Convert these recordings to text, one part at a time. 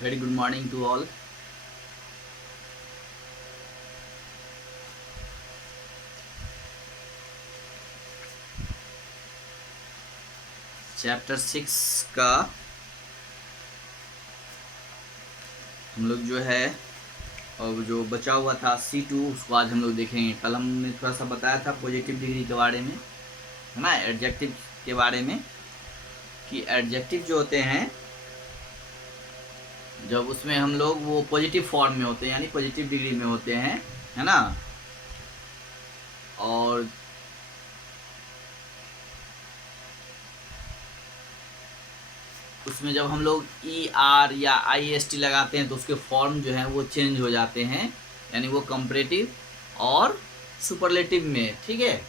Very good morning to all. Chapter 6 का हम लोग जो है और जो बचा हुआ था C2 उसको आज हम लोग देखेंगे। कल हमने थोड़ा सा बताया था पॉजिटिव डिग्री के बारे में, है ना, एडजेक्टिव के बारे में, कि एडजेक्टिव जो होते हैं जब उसमें हम लोग वो पॉजिटिव फॉर्म में होते हैं यानी पॉजिटिव डिग्री में होते हैं, है ना, और उसमें जब हम लोग ER या IST लगाते हैं तो उसके फॉर्म जो हैं वो चेंज हो जाते हैं, यानी वो कंपैरेटिव और सुपरलेटिव में। ठीक है,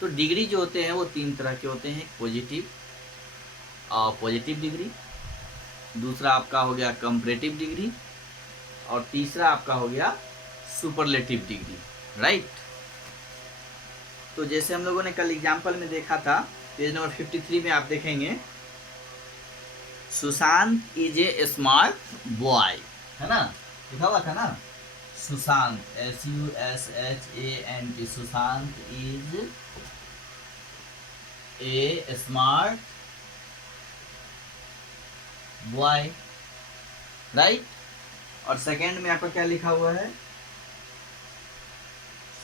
तो डिग्री जो होते हैं वो 3 तरह के होते हैं। पॉजिटिव डिग्री, दूसरा आपका हो गया कंपैरेटिव डिग्री, और तीसरा आपका हो गया सुपरलेटिव डिग्री। राइट, तो जैसे हम लोगों ने कल एग्जाम्पल में देखा था, पेज नंबर 53 में आप देखेंगे, Sushant is a smart boy, है ना, लिखा हुआ था ना, Sushant SUSHANT, Sushant is a smart boy. Right, और सेकंड में आपका क्या लिखा हुआ है,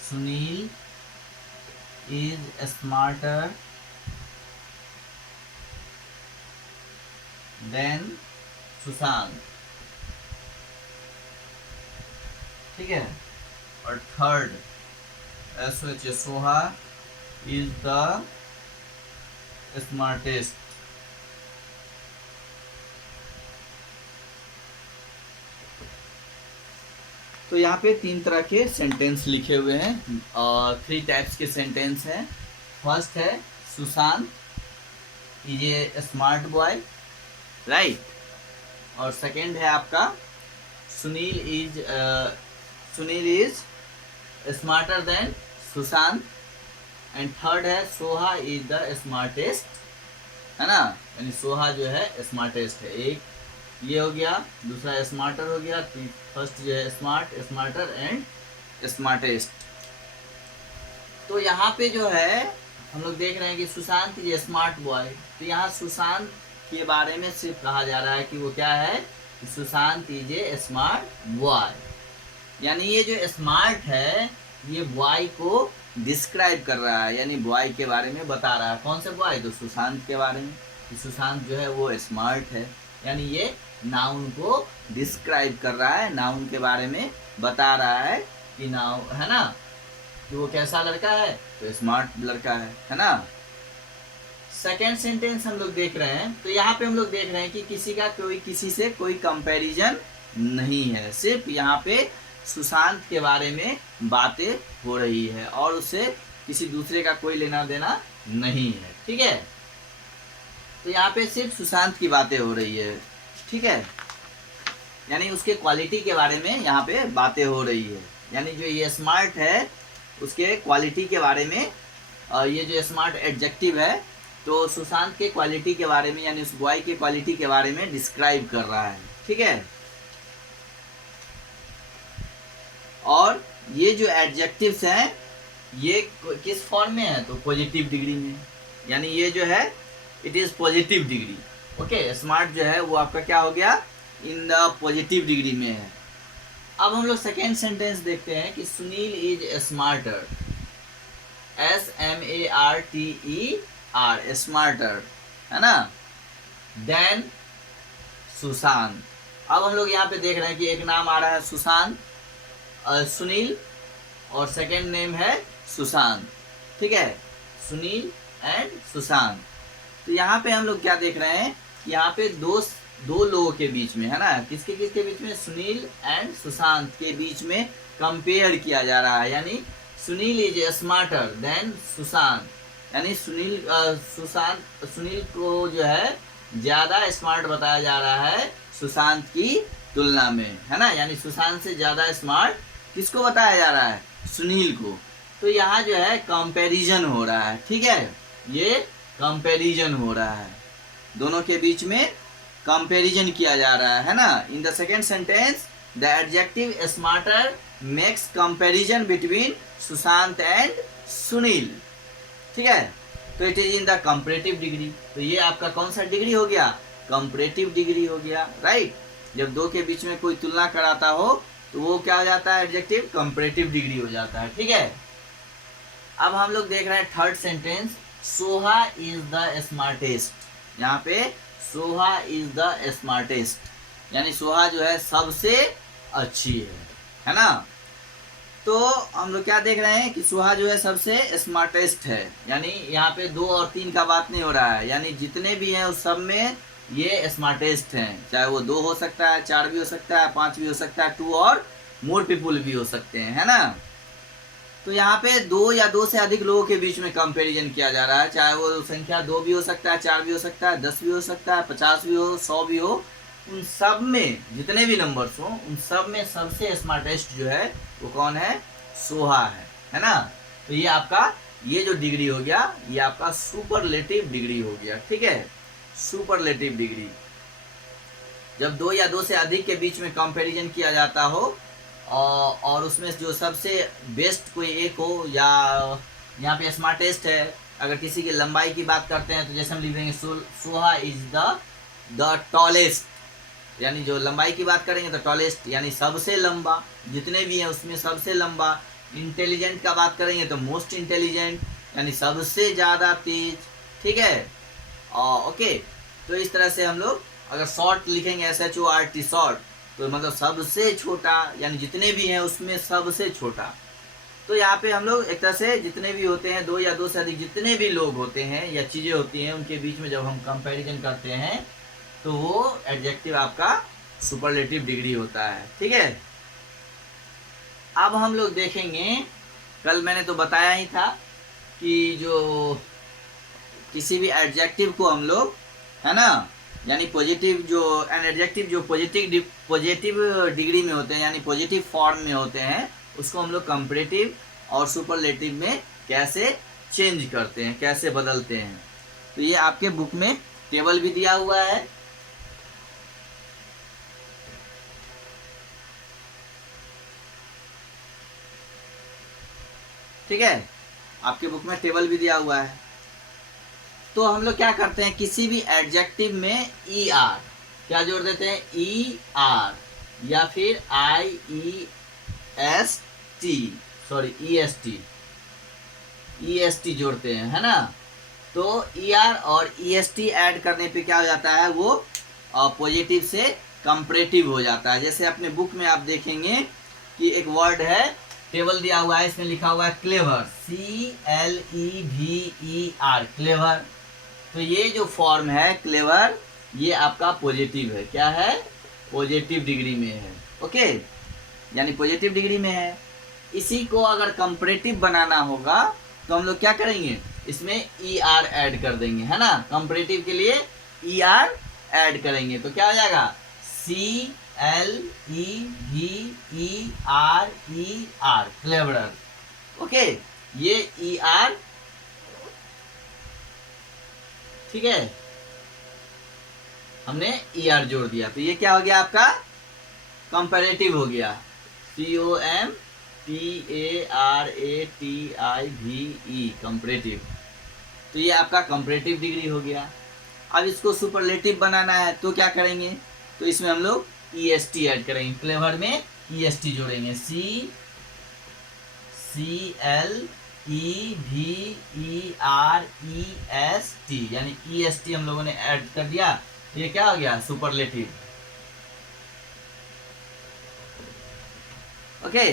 Sunil is smarter than Sushant. ठीक है, और third SOH, Soha is the smartest. तो यहाँ पे 3 तरह के सेंटेंस लिखे हुए हैं और 3 टाइप्स के सेंटेंस हैं। फर्स्ट है Sushant is a smart boy, right, और सेकंड है आपका Sunil is smarter than Sushant, and third है सोहा इज द स्मार्टेस्ट, है ना, यानी सोहा जो है स्मार्टेस्ट है। एक ये हो गया, दूसरा स्मार्टर हो गया, फर्स्ट जो है स्मार्ट, स्मार्टर एंड स्मार्टेस्ट। तो यहाँ पे जो है हम लोग देख रहे हैं कि सुशांत इज स्मार्ट बॉय, तो यहाँ सुशांत के बारे में सिर्फ कहा जा रहा है कि वो क्या है, Sushant is a smart boy, यानी ये जो स्मार्ट है ये बॉय को डिस्क्राइब कर रहा है, यानी बॉय के बारे में बता रहा है। कौन से बॉय, तो सुशांत के बारे में, कि सुशांत जो है वो स्मार्ट है, यानी ये नाउन को डिस्क्राइब कर रहा है, नाउन के बारे में बता रहा है कि नाउन, है ना, कि वो कैसा लड़का है, तो स्मार्ट लड़का है ना। सेकेंड सेंटेंस हम लोग देख रहे हैं, तो यहाँ पे हम लोग देख रहे हैं कि किसी से कोई कंपैरिजन नहीं है, सिर्फ यहाँ पे सुशांत के बारे में बातें हो रही है और उससे किसी दूसरे का कोई लेना देना नहीं है। ठीक है, तो यहाँ पे सिर्फ सुशांत की बातें हो रही है। ठीक है, यानी उसके क्वालिटी के बारे में यहाँ पे बातें हो रही है, यानी जो ये स्मार्ट है उसके क्वालिटी के बारे में, ये जो स्मार्ट एडजेक्टिव है तो सुशांत के क्वालिटी के बारे में, यानी उस बॉय के क्वालिटी के बारे में डिस्क्राइब कर रहा है। ठीक है, और ये जो एडजेक्टिव्स हैं ये किस फॉर्म में है, तो पॉजिटिव डिग्री में, यानी ये जो है it is positive degree. Okay, smart जो है वो आपका क्या हो गया, इन द पॉजिटिव डिग्री में है। अब हम लोग सेकेंड सेंटेंस देखते हैं कि Sunil is smarter, SMARTER, smarter, है ना, देन सुशांत। अब हम लोग यहाँ पे देख रहे हैं कि एक नाम आ रहा है सुशांत, सुनील, और सेकेंड नेम है सुशांत। ठीक है, सुनील एंड सुशांत। तो यहाँ पे हम लोग क्या देख रहे हैं, यहाँ पे दो लोगों के बीच में, है ना, किसके बीच में, सुनील एंड सुशांत के बीच में कंपेयर किया जा रहा है, यानी Sunil is smarter than Sushant, यानी सुनील को जो है ज़्यादा स्मार्ट बताया जा रहा है सुशांत की तुलना में, है ना, यानी सुशांत से ज़्यादा स्मार्ट किसको बताया जा रहा है, सुनील को। तो यहाँ जो है कंपैरिजन हो रहा है। ठीक है, ये कंपैरिजन हो रहा है, दोनों के बीच में कंपैरिजन किया जा रहा है ना। In the second sentence the adjective smarter makes comparison between Sushant and Sunil. ठीक है, तो it is in the comparative degree. तो ये आपका कौन सा डिग्री हो गया? कंपैरेटिव डिग्री हो गया, राइट। जब दो के बीच में कोई तुलना कराता हो तो वो क्या हो जाता है? एडजेक्टिव कंपैरेटिव डिग्री हो जाता है। ठीक है, अब हम लोग देख रहे हैं third sentence, Soha is the smartest. यहाँ पे सोहा इज द स्मार्टेस्ट यानी सोहा जो है सबसे अच्छी है ना। तो हम लोग क्या देख रहे हैं कि सोहा जो है सबसे स्मार्टेस्ट है, यानी यहाँ पे 2 और 3 का बात नहीं हो रहा है, यानी जितने भी हैं उस सब में ये स्मार्टेस्ट हैं। चाहे वो 2 हो सकता है, 4 भी हो सकता है, 5 भी हो सकता है, 2 और मोर पीपुल भी हो सकते हैं, है ना। तो यहाँ पे 2 या 2 से अधिक लोगों के बीच में कंपैरिजन किया जा रहा है, चाहे वो संख्या 2 भी हो सकता है, 4 भी हो सकता है, 10 भी हो सकता है, 50 भी हो, 100 भी हो। उन सब में जितने भी नंबर्स हो उन सब में सबसे स्मार्टेस्ट जो है वो कौन है? सोहा है ना। तो ये आपका ये जो डिग्री हो गया ये आपका सुपरलेटिव डिग्री हो गया। ठीक है, सुपरलेटिव डिग्री जब 2 या 2 से अधिक के बीच में कंपैरिजन किया जाता हो और उसमें जो सबसे बेस्ट कोई एक हो, या यहाँ पे स्मार्टेस्ट है। अगर किसी की लंबाई की बात करते हैं तो जैसे हम लिखेंगे सोहा इज द टॉलेस्ट, यानी जो लंबाई की बात करेंगे तो टॉलेस्ट यानी सबसे लंबा, जितने भी हैं उसमें सबसे लंबा। इंटेलिजेंट का बात करेंगे तो मोस्ट इंटेलिजेंट यानी सबसे ज़्यादा तेज। ठीक है, ओके। तो इस तरह से हम लोग अगर शॉर्ट लिखेंगे SHORT शॉर्ट, तो मतलब सबसे छोटा यानी जितने भी हैं उसमें सबसे छोटा। तो यहाँ पे हम लोग एक तरह से जितने भी होते हैं 2 या 2 से अधिक जितने भी लोग होते हैं या चीज़ें होती हैं उनके बीच में जब हम कंपैरिजन करते हैं तो वो एडजेक्टिव आपका सुपरलेटिव डिग्री होता है। ठीक है, अब हम लोग देखेंगे, कल मैंने तो बताया ही था कि जो किसी भी एडजेक्टिव को हम लोग, है ना, यानी पॉजिटिव जो एन एडजेक्टिव जो पॉजिटिव डिग्री में होते हैं यानी पॉजिटिव फॉर्म में होते हैं उसको हम लोग कंपैरेटिव और सुपरलेटिव में कैसे चेंज करते हैं, कैसे बदलते हैं। तो ये आपके बुक में टेबल भी दिया हुआ है। ठीक है, आपके बुक में टेबल भी दिया हुआ है। तो हम लोग क्या करते हैं, किसी भी एडजेक्टिव में ER क्या जोड़ देते हैं? ER या फिर EST जोड़ते हैं, है ना। तो ER और EST ऐड करने पे क्या हो जाता है? वो पॉजिटिव से कंपैरेटिव हो जाता है। जैसे अपने बुक में आप देखेंगे कि एक वर्ड है, टेबल दिया हुआ है, इसमें लिखा हुआ है क्लेवर, CLEVER, क्लेवर। तो ये जो फॉर्म है क्लेवर ये आपका पॉजिटिव है। क्या है? पॉजिटिव डिग्री में है। ओके, यानी पॉजिटिव डिग्री में है। इसी को अगर कंपैरेटिव बनाना होगा तो हम लोग क्या करेंगे? इसमें ER ऐड कर देंगे, है ना। कंपैरेटिव के लिए ER ऐड करेंगे तो क्या हो जाएगा? CLEVER, clever. ओके, ये ER, ठीक है, हमने ER जोड़ दिया तो ये क्या हो गया? आपका कंपैरेटिव हो गया। COMPARATIVE, comparative. तो ये आपका कंपैरेटिव डिग्री हो गया। अब इसको सुपरलेटिव बनाना है तो क्या करेंगे? तो इसमें हम लोग EST ऐड करेंगे, क्लेवर में EST जोड़ेंगे, CLEVEREST यानी EST हम लोगों ने ऐड कर दिया। ये क्या हो गया? सुपरलेटिव। ओके,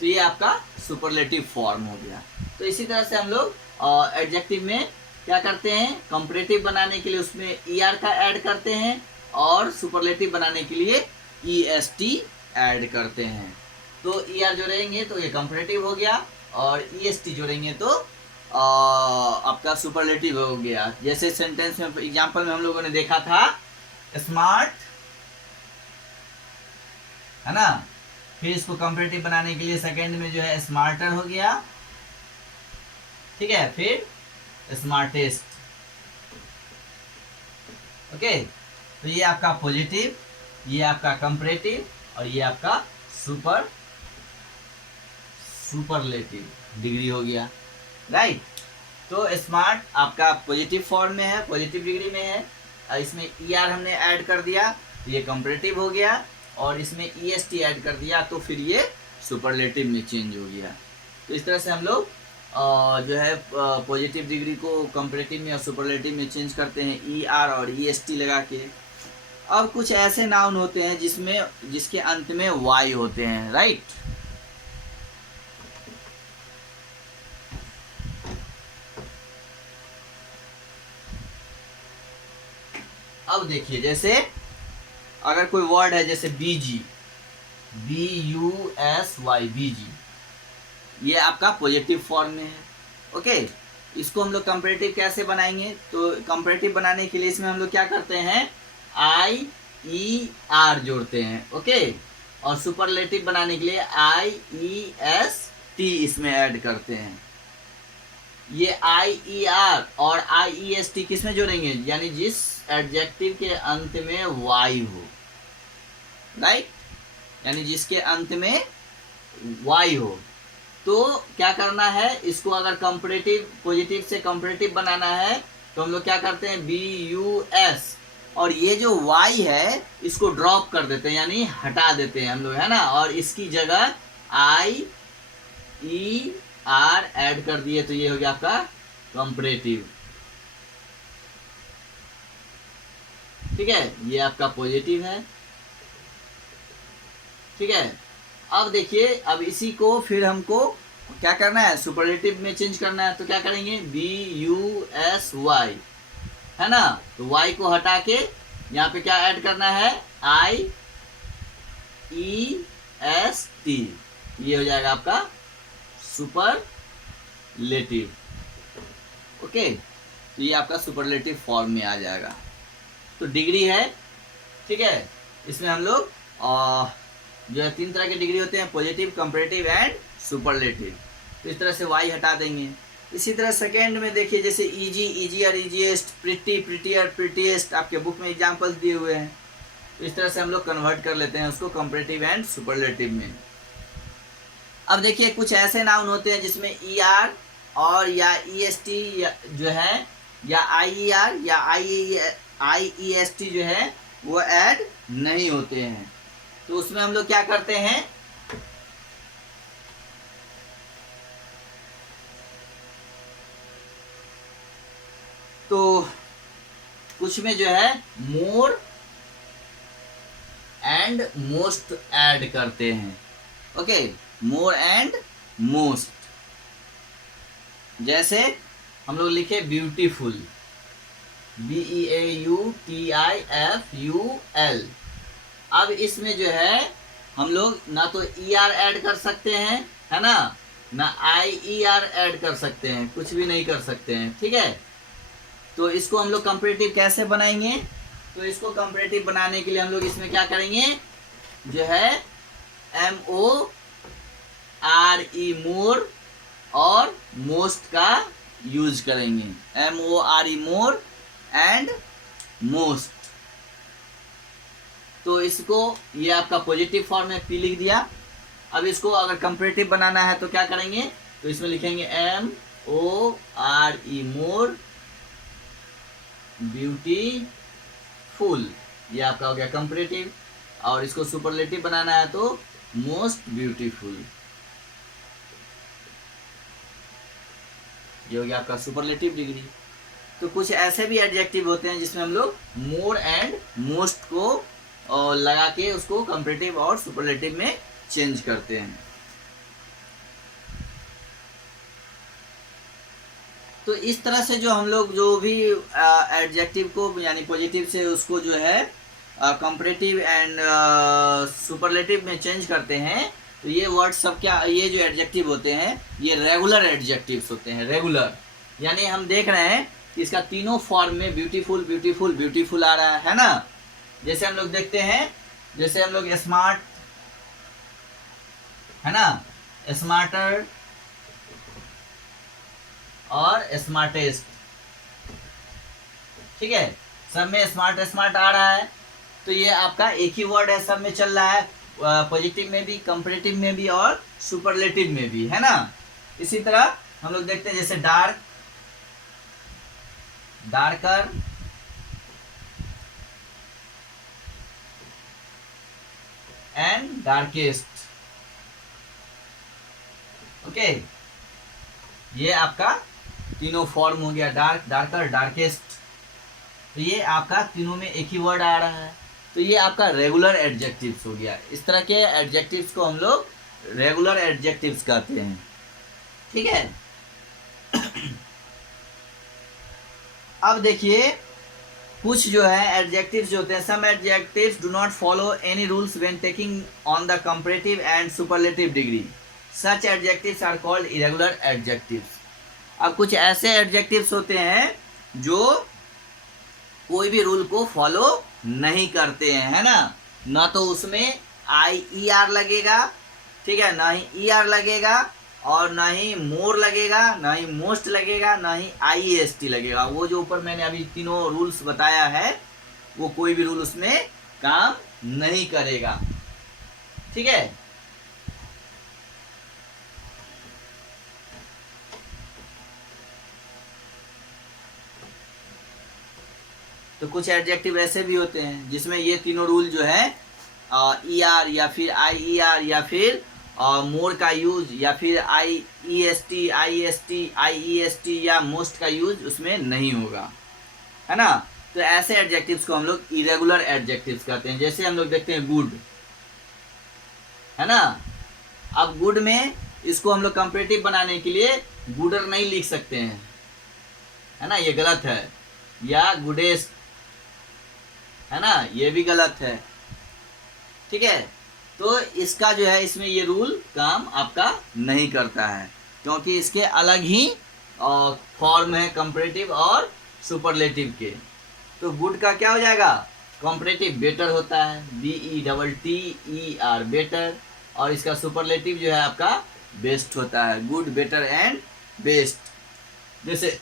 तो ये आपका सुपरलेटिव फॉर्म हो गया। तो इसी तरह से हम लोग एडजेक्टिव में क्या करते हैं? कंपैरेटिव बनाने के लिए उसमें ER का ऐड करते हैं और सुपरलेटिव बनाने के लिए EST ऐड करते हैं। तो ER जोड़ेंगे तो ये कंपैरेटिव हो गया और EST जोड़ेंगे तो आपका सुपरलेटिव हो गया। जैसे सेंटेंस में एग्जांपल में हम लोगों ने देखा था स्मार्ट, है ना। फिर इसको कंपैरेटिव बनाने के लिए सेकंड में जो है स्मार्टर हो गया, ठीक है, फिर स्मार्टेस्ट। ओके, तो ये आपका पॉजिटिव, ये आपका कंपैरेटिव और ये आपका सुपरलेटिव डिग्री हो गया, राइट। तो स्मार्ट आपका पॉजिटिव फॉर्म में है, पॉजिटिव डिग्री में है, और इसमें ER हमने ऐड कर दिया तो ये कंपैरेटिव हो गया, और इसमें EST ऐड कर दिया तो फिर ये सुपरलेटिव में चेंज हो गया। तो इस तरह से हम लोग जो है पॉजिटिव डिग्री को कंपैरेटिव में और सुपरलेटिव में चेंज करते हैं ER और EST लगा के। अब कुछ ऐसे नाउन होते हैं जिसके अंत में Y होते हैं, राइट। अब देखिए, जैसे अगर कोई वर्ड है जैसे BG, BUSY, BG, ये आपका पॉजिटिव फॉर्म में है, ओके। इसको हम लोग कंपैरेटिव कैसे बनाएंगे? तो कंपैरेटिव बनाने के लिए इसमें हम लोग क्या करते हैं, IER जोड़ते हैं, ओके। और सुपरलेटिव बनाने के लिए IEST इसमें ऐड करते हैं। ये IER और IEST किस में जोड़ेंगे? यानी जिस एडजेक्टिव के अंत में Y हो, राइट, यानी जिसके अंत में Y हो। तो क्या करना है, इसको अगर कंपैरेटिव पॉजिटिव से कंपैरेटिव बनाना है तो हम लोग क्या करते हैं, BUS, और ये जो Y है इसको ड्रॉप कर देते हैं, यानी हटा देते हैं हम लोग, है ना, और इसकी जगह IER ऐड कर दिए तो ये हो गया आपका कंपैरेटिव, ठीक है। ये आपका पॉजिटिव है, ठीक है। अब देखिए, अब इसी को फिर हमको क्या करना है, सुपरलेटिव में चेंज करना है, तो क्या करेंगे, BUSY, है ना। तो Y को हटा के यहाँ पे क्या ऐड करना है, IEST, ये हो जाएगा आपका सुपरलेटिव, ओके। तो ये आपका सुपरलेटिव फॉर्म में आ जाएगा। तो डिग्री है, ठीक है। इसमें हम लोग जो है 3 तरह के डिग्री होते हैं, पॉजिटिव, कंपैरेटिव एंड सुपरलेटिव। तो इस तरह से Y हटा देंगे। इसी तरह सेकेंड में देखिए, जैसे EG, EGR, EGEST, pretty, prettier, prettiest, आपके बुक में एग्जाम्पल्स दिए हुए हैं। तो इस तरह से हम लोग कन्वर्ट कर लेते हैं उसको कंपैरेटिव एंड सुपरलेटिव में। अब देखिए, कुछ ऐसे नाउन होते हैं जिसमें ER और या EST जो है, या IER या IEST जो है वो ऐड नहीं होते हैं। तो उसमें हम लोग क्या करते हैं, तो कुछ में जो है मोर एंड मोस्ट ऐड करते हैं, ओके, मोर एंड मोस्ट। जैसे हम लोग लिखे ब्यूटीफुल, BEAUTIFUL। अब इसमें जो है हम लोग ना तो ER ऐड कर सकते हैं, है ना IER ऐड कर सकते हैं, कुछ भी नहीं कर सकते हैं, ठीक है। तो इसको हम लोग कंपैरेटिव कैसे बनाएंगे? तो इसको कंपैरेटिव बनाने के लिए हम लोग इसमें क्या करेंगे, जो है MORE, मोर और मोस्ट का यूज करेंगे, MORE, मोर एंड मोस्ट। तो इसको, ये आपका पॉजिटिव फॉर्म में P लिख दिया। अब इसको अगर कंपैरेटिव बनाना है तो क्या करेंगे, तो इसमें लिखेंगे MORE, मोर, ब्यूटीफुल, ये आपका हो गया कंपैरेटिव। और इसको सुपरलेटिव बनाना है तो मोस्ट ब्यूटीफुल, ये हो गया आपका सुपरलेटिव डिग्री। तो कुछ ऐसे भी एडजेक्टिव होते हैं जिसमें हम लोग मोर एंड मोस्ट को लगा के उसको कंपैरेटिव और सुपरलेटिव में चेंज करते हैं। तो इस तरह से जो हम लोग जो भी एडजेक्टिव को यानी पॉजिटिव से उसको जो है कंपैरेटिव एंड सुपरलेटिव में चेंज करते हैं, तो ये वर्ड सब क्या, ये जो एडजेक्टिव होते हैं ये रेगुलर एडजेक्टिव्स होते हैं। रेगुलर यानी हम देख रहे हैं कि इसका तीनों फॉर्म में ब्यूटीफुल, ब्यूटीफुल, ब्यूटीफुल आ रहा है ना। जैसे हम लोग देखते हैं, जैसे हम लोग स्मार्ट, है ना, स्मार्टर और स्मार्टेस्ट, ठीक है। सब में स्मार्ट स्मार्ट आ रहा है, तो ये आपका एक ही वर्ड है, सब में चल रहा है, पॉजिटिव में भी, कंपैरेटिव में भी और सुपरलेटिव में भी, है ना। इसी तरह हम लोग देखते हैं जैसे dark, darker, and darkest. Okay, ये आपका तीनों फॉर्म हो गया, डार्क, डार्कर, डार्केस्ट। तो ये आपका तीनों में एक ही वर्ड आ रहा है, तो ये आपका रेगुलर एडजेक्टिव्स हो गया। इस तरह के एडजेक्टिव्स को हम लोग रेगुलर एडजेक्टिव्स कहते हैं, ठीक है। अब देखिए कुछ जो है एडजेक्टिव्स जो होते हैं, some adjectives do not follow any rules when taking on the comparative and superlative degree, such adjectives are called irregular adjectives. अब कुछ ऐसे एडजेक्टिव्स होते हैं जो कोई भी रूल को फॉलो नहीं करते हैं, है ना तो उसमें IER लगेगा, ठीक है, ना ही ER लगेगा, और ना ही मोर लगेगा, ना ही मोस्ट लगेगा, ना ही IEST लगेगा। वो जो ऊपर मैंने अभी तीनों रूल्स बताया है, वो कोई भी रूल उसमें काम नहीं करेगा, ठीक है। तो कुछ एडजेक्टिव ऐसे भी होते हैं जिसमें ये तीनों रूल जो है ER या फिर IER या फिर मोर का यूज या फिर IEST, IEST या मोस्ट का यूज उसमें नहीं होगा, है ना। तो ऐसे एडजेक्टिव्स को हम लोग इरेगुलर एडजेक्टिव्स कहते हैं। जैसे हम लोग देखते हैं गुड, है ना। अब गुड में इसको हम लोग कंपैरेटिव बनाने के लिए गुडर नहीं लिख सकते हैं, है ना, ये गलत है, या गुडेस्ट, है ना, ये भी गलत है, ठीक है। तो इसका जो है इसमें ये रूल काम आपका नहीं करता है, क्योंकि इसके अलग ही फॉर्म है कंपैरेटिव और सुपरलेटिव के। तो गुड का क्या हो जाएगा, कंपैरेटिव बेटर होता है, BETTER बेटर, और इसका सुपरलेटिव जो है आपका बेस्ट होता है, गुड, बेटर एंड बेस्ट। जैसे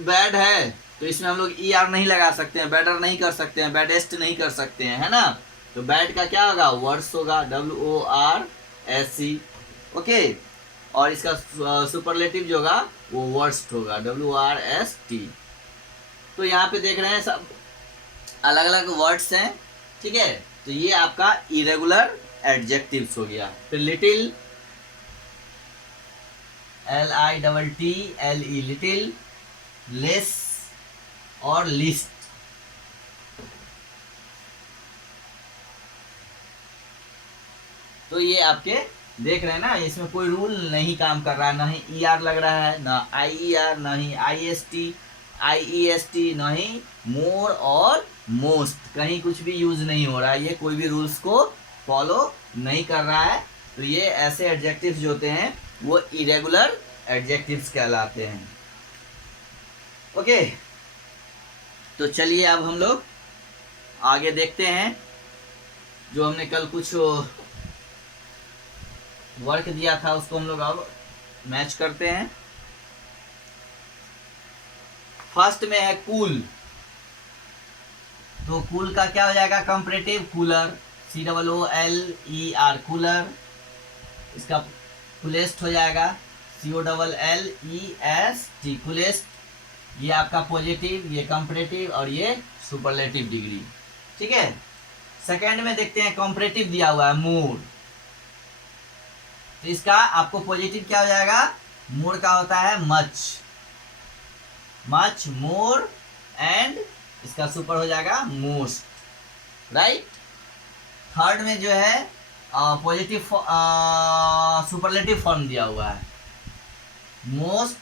बैड है तो इसमें हम लोग ER नहीं लगा सकते हैं, बेटर नहीं कर सकते हैं, बैडेस्ट नहीं कर सकते हैं, है ना। तो बैड का क्या होगा, वर्स होगा, WORST, ओके। और इसका सुपरलेटिव जो होगा वो वर्स्ट होगा, WRST। तो यहाँ पे देख रहे हैं सब अलग अलग वर्ड्स हैं, ठीक है। तो ये आपका इरेगुलर एडजेक्टिव्स हो गया। फिर लिटिल, LITTLE लिटिल, लेस और लिस्ट। तो ये आपके देख रहे हैं ना, इसमें कोई रूल नहीं काम कर रहा है, ना ही ER लग रहा है, ना IER, ना ही IEST, ना ही मोर और मोस्ट, कहीं कुछ भी यूज नहीं हो रहा है, ये कोई भी रूल्स को फॉलो नहीं कर रहा है। तो ये ऐसे एडजेक्टिव्स जो होते हैं वो इरेगुलर एडजेक्टिव्स कहलाते हैं, ओके। तो चलिए अब हम लोग आगे देखते हैं, जो हमने कल कुछ वर्क दिया था उसको हम लोग अब मैच करते हैं। फर्स्ट में है कूल, तो कूल का क्या हो जाएगा, कंपैरेटिव, कूलर, COOLER, कूलर। इसका कूलेस्ट हो जाएगा, COLLEST, कूलेस्ट। ये आपका पॉजिटिव, ये कंपैरेटिव और ये सुपरलेटिव डिग्री, ठीक है। सेकेंड में देखते हैं कंपैरेटिव दिया हुआ है मोर, तो इसका आपको पॉजिटिव क्या हो जाएगा, मोर का होता है मच, मोर, एंड इसका सुपर हो जाएगा मोस्ट, राइट। थर्ड में जो है पॉजिटिव सुपरलेटिव फॉर्म दिया हुआ है, मोस्ट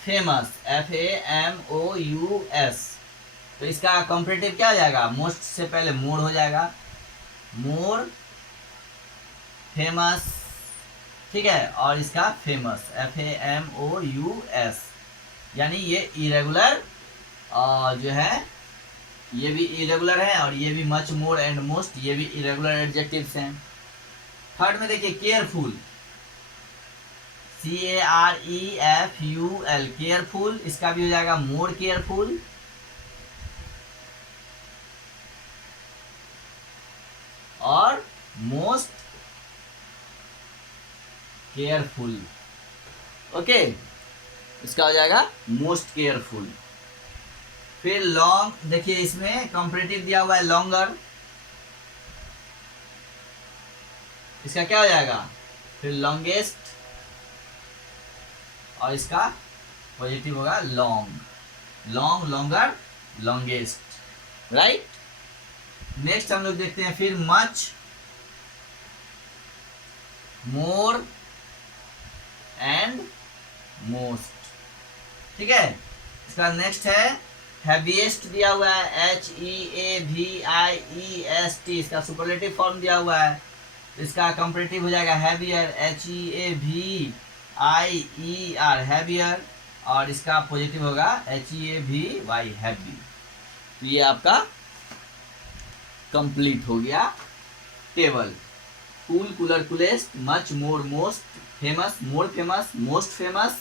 फेमस, FAMOUS। तो इसका कंपैरेटिव क्या हो जाएगा, मोस्ट से पहले मोर हो जाएगा, मोर फेमस, ठीक है, और इसका फेमस, FAMOUS। यानी ये इरेगुलर जो है, ये भी इरेगुलर है, और ये भी मच, मोर एंड मोस्ट, ये भी इरेगुलर एडजेक्टिव्स हैं। थर्ड में देखिए केयरफुल, CAREFUL, केयरफुल, इसका भी हो जाएगा more careful, most careful. Okay, इसका हो जाएगा मोस्ट केयरफुल। फिर लॉन्ग, देखिए इसमें कंपैरेटिव दिया हुआ है लॉन्गर, इसका क्या हो जाएगा? फिर लॉन्गेस्ट, और इसका पॉजिटिव होगा long, long, longer, longest, right. Next हम लोग देखते हैं फिर मच, मोर एंड मोस्ट, ठीक है। इसका नेक्स्ट है हैवीएस्ट दिया हुआ है, HEAVIEST, इसका सुपरलेटिव फॉर्म दिया हुआ है। इसका कंपैरेटिव हो जाएगा हैवियर, HEAVIER, हैवियर, और इसका पॉजिटिव होगा HEAVY, हैवी। तो ये आपका कंप्लीट हो गया table. Cool, cooler, coolest, much, more, most, famous, more famous, most famous,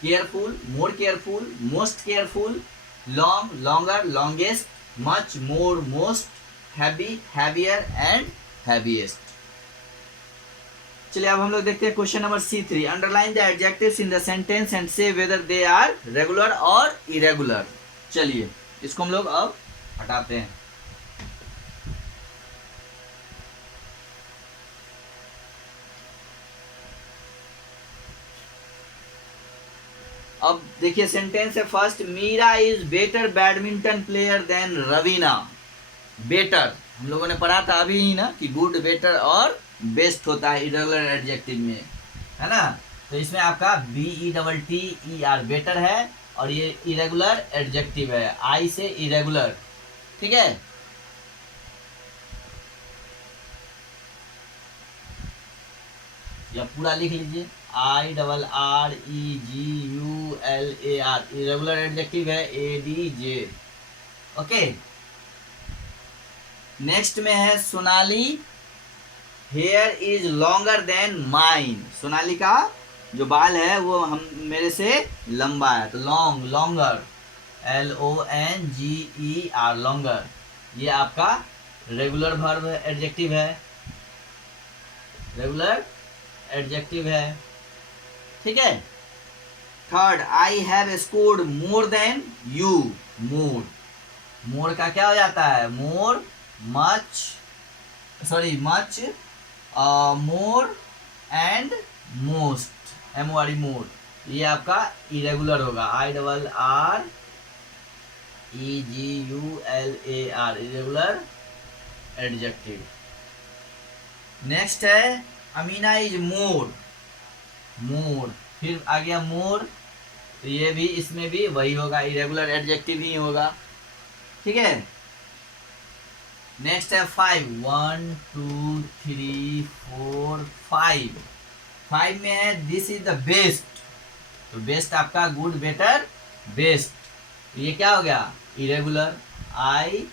careful, more careful, most careful, long, longer, longest, much, more, most, heavy, heavier and heaviest. चलिए अब हम लोग देखते हैं question number C3। Underline the adjectives in the sentence and से whether they are regular और irregular. चलिए इसको हम लोग अब हटाते हैं। अब देखिए सेंटेंस है first, Meera is better badminton player than Raveena. Better हम लोगों ने पढ़ा था अभी ही ना कि गुड, बेटर और बेस्ट होता है इरेगुलर एडजेक्टिव में, है ना। तो इसमें आपका BETTER बेटर है, और ये इरेगुलर एडजेक्टिव है, आई से इरेगुलर, ठीक है। या पूरा लिख लीजिए, IRREGULAR, इरेगुलर एडजेक्टिव है, ADJ। ओके, नेक्स्ट में है Sonali here is longer than mine. Sonali का जो बाल है वो मेरे से लंबा है, तो लॉन्ग, लॉन्गर, LONGER, लॉन्गर। ये आपका रेगुलर वर्ब एडजेक्टिव है, रेगुलर एडजेक्टिव है, ठीक है। Third, I have scored more than you. More, more का क्या हो जाता है? More, much, sorry much, more and most, MORE, more. ये आपका इरेगुलर होगा, IRREGULAR, इरेगुलर एडजेक्टिव। नेक्स्ट है अमीना इज मोर, मोर, फिर आ गया मोर, तो ये भी इसमें भी वही होगा, इरेगुलर एडजेक्टिव ही होगा, ठीक है। नेक्स्ट है 5, 1 2 3 4 5। 5 में है दिस इज द बेस्ट, तो बेस्ट आपका गुड, बेटर, बेस्ट। तो ये क्या हो गया? Irregular, IRREGULAR,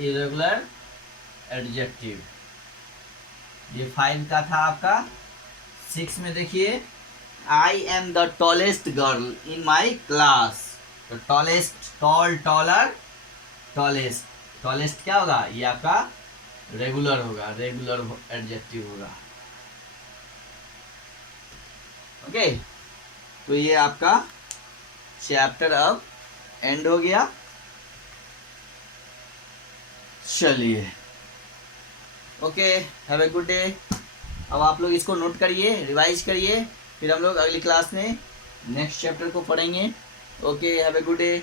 irregular adjective. ये 5 का था आपका। 6 में देखिए, I am the tallest girl in my class. तो tallest, tall, taller, tallest, tallest क्या होगा? ये आपका रेगुलर होगा, रेगुलर एडजेक्टिव होगा, ओके। तो ये आपका चैप्टर अब एंड हो गया। चलिए, okay, have a good day. अब आप लोग इसको नोट करिए, रिवाइज करिए, फिर हम लोग अगली क्लास में नेक्स्ट चैप्टर को पढ़ेंगे। Okay, have a good day.